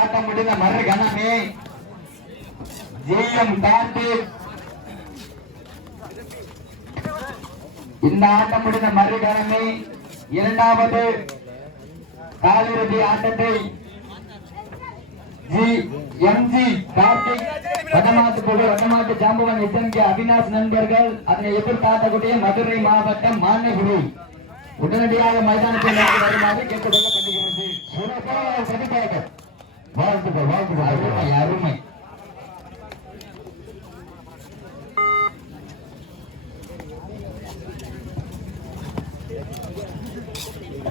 ஆட்டம் முடிந்த மறு கணமே ஜெயம் கார்த்திக். இந்த ஆட்டம் முடிந்த மறு கணமே இரண்டாவது காலிறுதி ஆட்டத்தை எம்ஜி கார்த்திக் வடமாட்டு ஜாம்பவன் எஸ்எம்கே அவினாஷ் நண்பர்கள் அதனை எதிர்பார்க்கக்கூடிய மதுரை மாவட்டம் மாநகரி உடனடியாக மைதானத்தில் வருமாறு கேட்டுக் கொள்ளப்படுகிறது. அருமை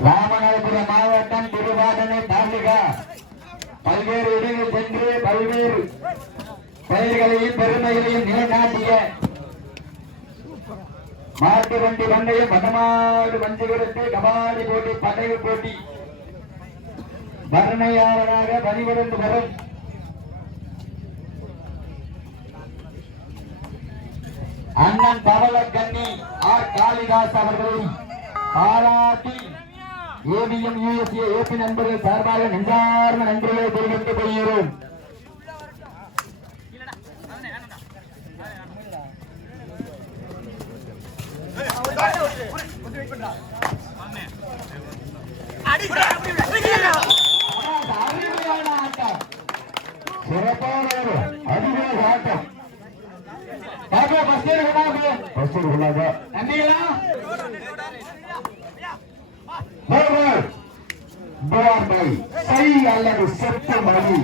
ராமநாதபுரம் மாவட்டம் திருவாடனை தாலுகா பல்வேறு இடங்கள் சென்று பல்வேறு பெயர்களையும் பெருமைகளையும் நிலைநாட்டிய மாட்டு வண்டி பந்தயம் வடமாடு வஞ்சிகரத்து கபாடி போட்டி படகு போட்டி வர்ணையாளராக பணிபுரிந்து வரும் அண்ணன் பவளக்கண்ணி ஆர் காளிதாஸ் அவர்களை பாராட்டி ஏபிஎம் யுஎஸ்ஏ ஏபி நண்பர்கள் சார்பாக நெஞ்சார்ந்த நன்றிகளை தெரிவித்துக் கொள்கிறோம். அருமையான ஆட்டம், சிறப்பான அருமையான ஆட்டம். அல்லது செத்து மணி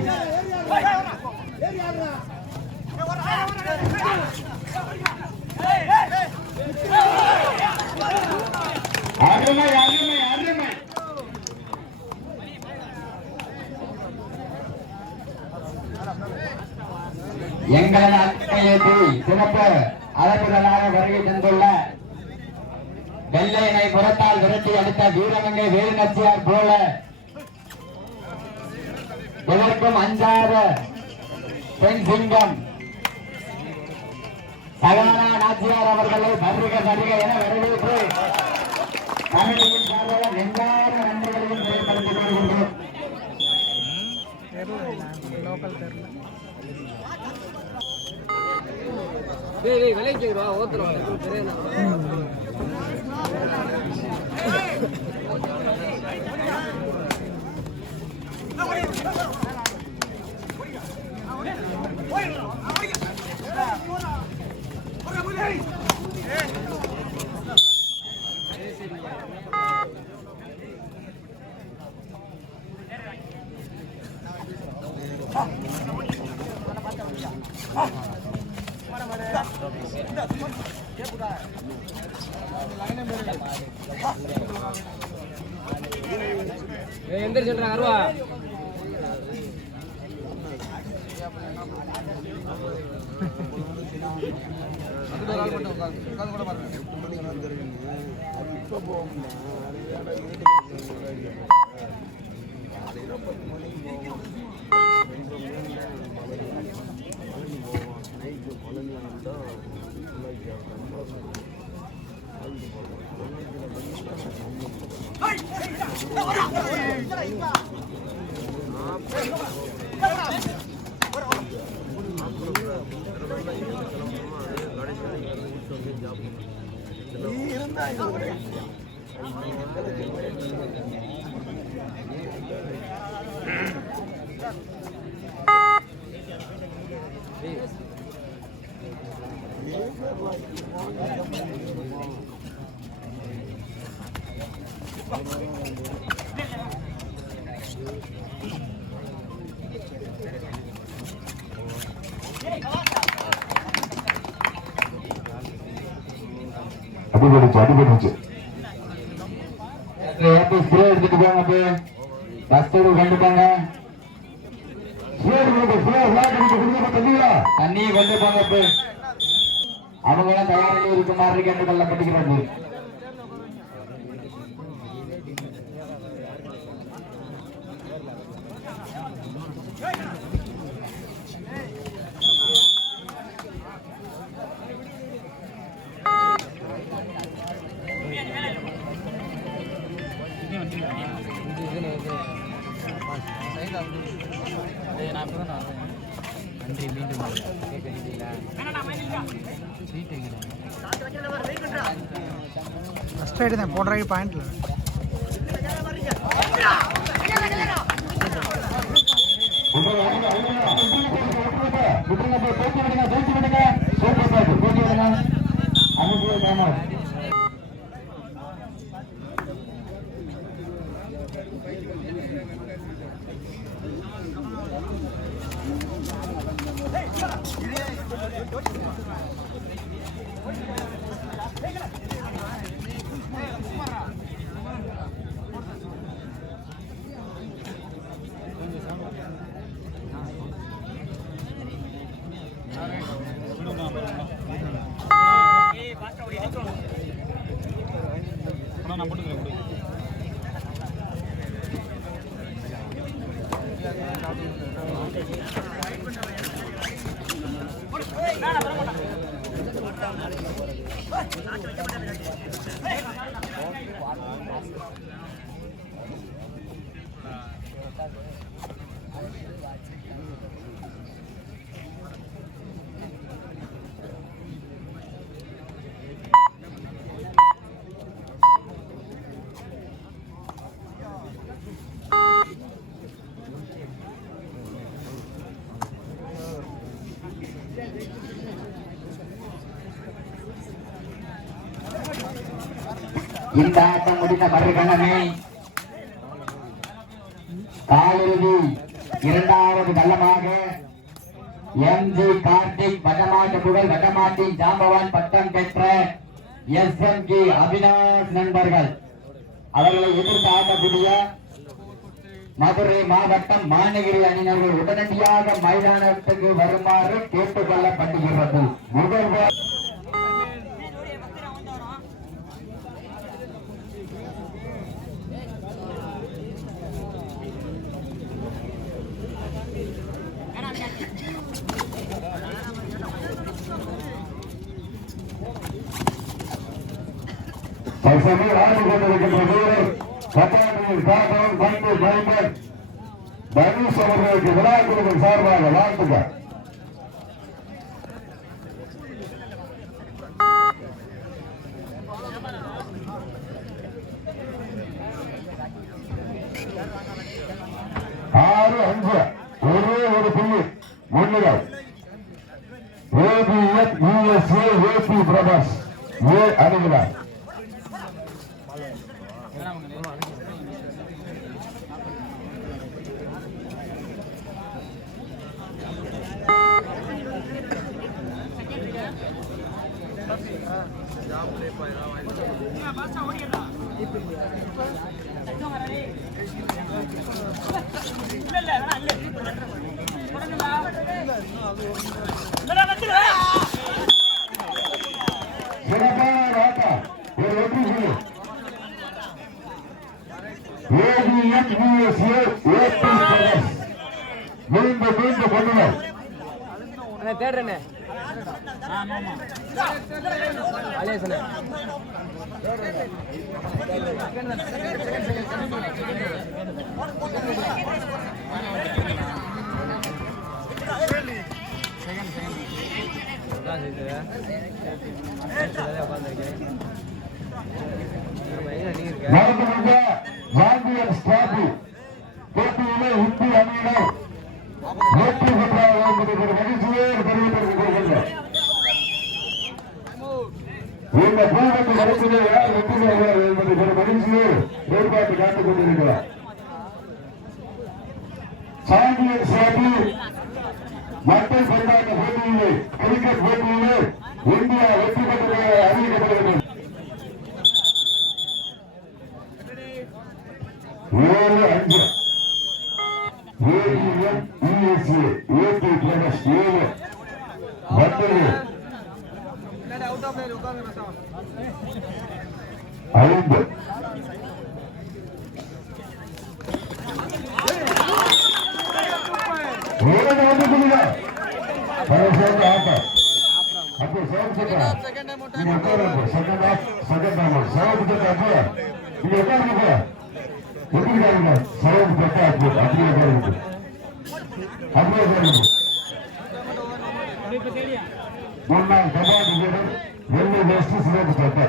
அருமை அருமை அருமை. எங்களது அக்கையத்தை சிறப்பு அழைப்புதலாக வருகை தந்துள்ள வெள்ளையனை புறத்தால் விரட்டி அடித்த வீரமங்கை வேலுநச்சியார் போல எதற்கும் அஞ்சாத பெண் சிங்கம் சகானா நாச்சியார் அவர்களை வருக வருக என வரவேற்று தமிழின் சார்பாக நெஞ்சார்ந்த நன்றிகளையும் செயல்படுத்திக் கொள்கின்றோம். எந்த சொல்றாங்க அருவா அடிபட்டுச்சு எடுத்துட்டு போங்க பஸ் கண்டுப்பாங்க தண்ணியை கொண்டு போங்க அவங்க தயாரில் இருக்குமாறு கேட்டு கொள்ளப்படுகிறது. நன்றி மீண்டும் ஃபஸ்ட் ரைடு தான் போடுற பாயிண்ட்ல இந்த ஆட்டம் முடிந்த மறுகணமே காலிறுதி இரண்டாவது கள்ளமாக எம்.ஜி. கார்த்திக் வடமாட்டு புகழ் வடமாட்டின் ஜாம்பவான் பட்டம் பெற்ற எஸ்.எம்.ஜி. அவினாஷ் நண்பர்கள் அவர்களை எதிர்த்து ஆடக்கூடிய மதுரை மாவட்டம் மாநகிரி அணியினர்கள் உடனடியாக மைதானத்துக்கு வருமாறு கேட்டுக் கொள்ளப்படுகிறது. முதல்வர் தற்சமயம் ஆண்டு கொண்டிருக்கின்ற தனுஷ் அவர்களுக்கு விழா குழுவின் சார்பாக வாழ்த்துக்கள். ஆறு அஞ்சு ஒரே ஒரு புள்ளி முன்னிலை ABF USA AB brothers A அணிகிறார். தேடுறேன்னு போட்டியிலே இந்திய அணியினர் வெற்றி பெற்றார்கள் என்பதை மகிழ்ச்சியே தெரிவித்துக் கொள்கின்றனர். இந்த பூமி களத்திலே யார் வெற்றி பெறுகிறார் என்பதை ஒரு மகிழ்ச்சியை ஏற்பாட்டு காத்துக் கொண்டிருக்கிறார். சாம்பியன் சாப்பி மக்கள் பந்தாட்ட போட்டியிலே கிரிக்கெட் போட்டியிலே இந்தியா வெற்றி பெற்றதாக அறிவிக்கப்படுகிறது. 7-5 செகண்ட் அப்படியே போயிடும். முன்னாள் கபாடி வீரர் வெள்ளி வெஸ்ட் சிறப்பு சட்டை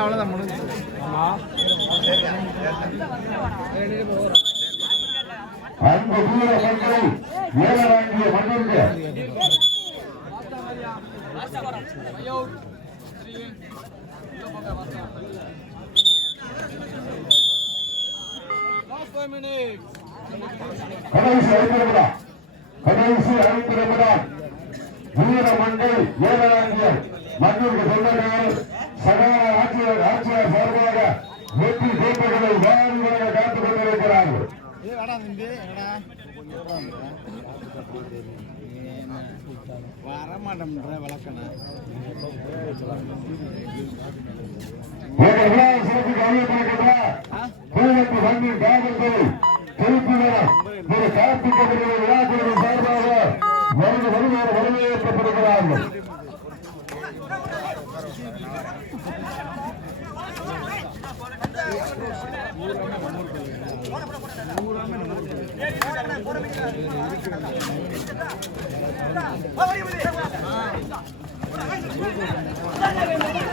அவ்வளவுதான் முடிஞ்சு அந்த வீர மக்களை ஏழ வாங்கிய மண்ணிற்கு கடைசி 5 நிமிடம் வீர மண்டை ஏழ வாங்கிய மண்ணிற்கு சொந்தங்கள் சகல ஆட்சியர் சார்பாக வெற்றி கோப்பைகளை வாரியாக காத்துக் கொண்டிருக்கிறார்கள். வரமாட்டோம்ன்ற வழக்கணும் சிறப்பு காரியப்படுகின்ற பூவத்து வங்கியின் காவல்துறை பொறுப்பினர் திரு கார்த்திக் விழாக்குழுவின் சார்பாக வருமாறு வரவேற்கப்படுகிறார்கள்.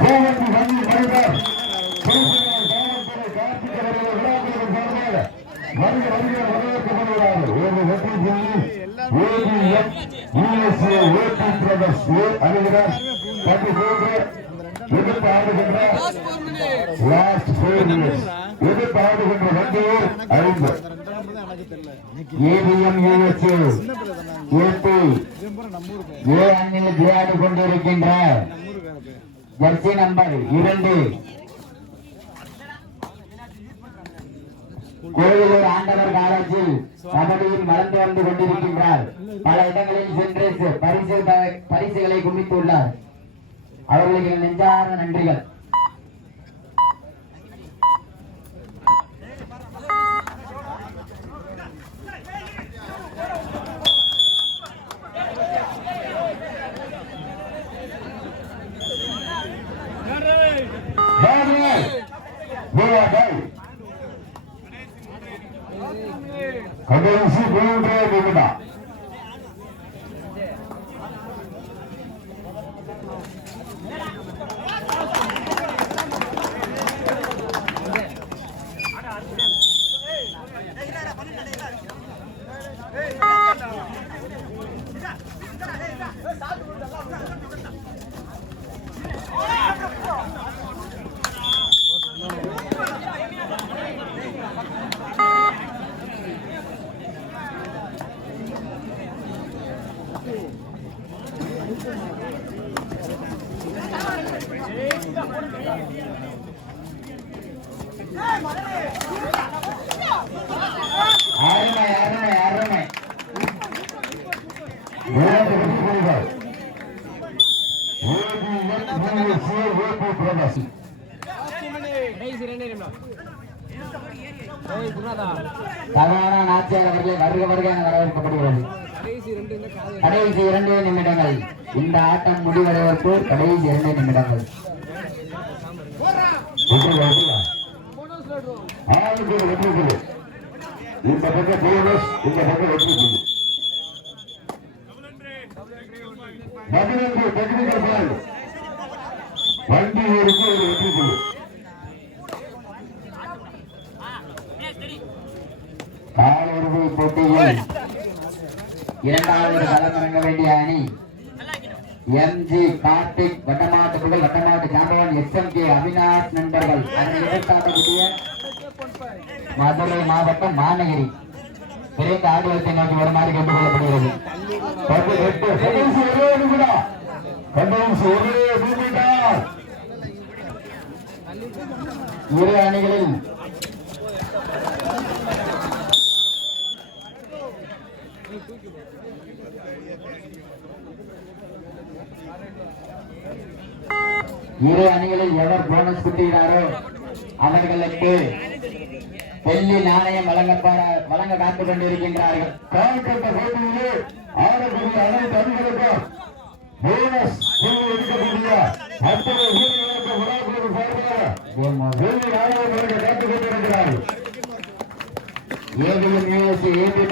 பூவத்து வங்கியின் தலைவர் விளையாடி கொண்டிருக்கின்ற ஜெர்சி நம்பர் 2 கோயிலூர் ஆண்டவர் காலேஜில் கபடியில் வளர்ந்து வந்து கொண்டிருக்கின்றார். பல இடங்களில் சென்று பரிசுகளை குவித்துள்ளார். அவர்களுக்கு நெஞ்சார்ந்த நன்றிகள். கடைசி 3 நிமிடம். அருமை அருமை அருமை. தவறான நாச்சியார் அவர்களை வருக வருக என வரவேற்கப்படுகிறது. கடைசி 2 நிமிடங்கள். இந்த ஆட்டம் முடிவடைவதற்கு கடைசி 2 நிமிடங்கள். இந்த பக்கம் போனஸ், இந்த பக்கம் வெற்றி புள்ளி. 11 டெக்னிக்கல் பால். வண்டி ஊருக்கு ஒரு வெற்றி புள்ளி. காலிறுதி போட்டியில் 2வது களமிறங்க வேண்டிய அணி எம்ஜி கார்த்திக் வட்டமாட்டு புகழ் வட்டமாட்டு சாம்பவன் SMK அவினாஷ் நண்பர்கள். அதனை எதிர்த்தாட்டக்கூடிய மதுரை மாவட்டம் மாநகரி விரைந்து ஆடுகளத்தை நோக்கி வருமாறு கேட்டுக் கொள்ளப்படுகிறது. கடைசி ஒரே நிமிடம். இரு அணிகளில் எவர் போனஸ் குட்டுகிறாரோ அவர்களுக்கு வெள்ளி நாணயம் வழங்க காத்துக் கொண்டிருக்கின்றார்கள். கால்கட்ட போட்டியிலே ஆடக்கூடிய அனைத்து அணிகளுக்கும் போனஸ் எடுக்கக்கூடிய அத்தனை வீரர்களுக்கு விழாக்குழு சார்பாக வெள்ளி நாணயம் வழங்க காத்துக் கொண்டிருக்கிறார்கள். APM USA AB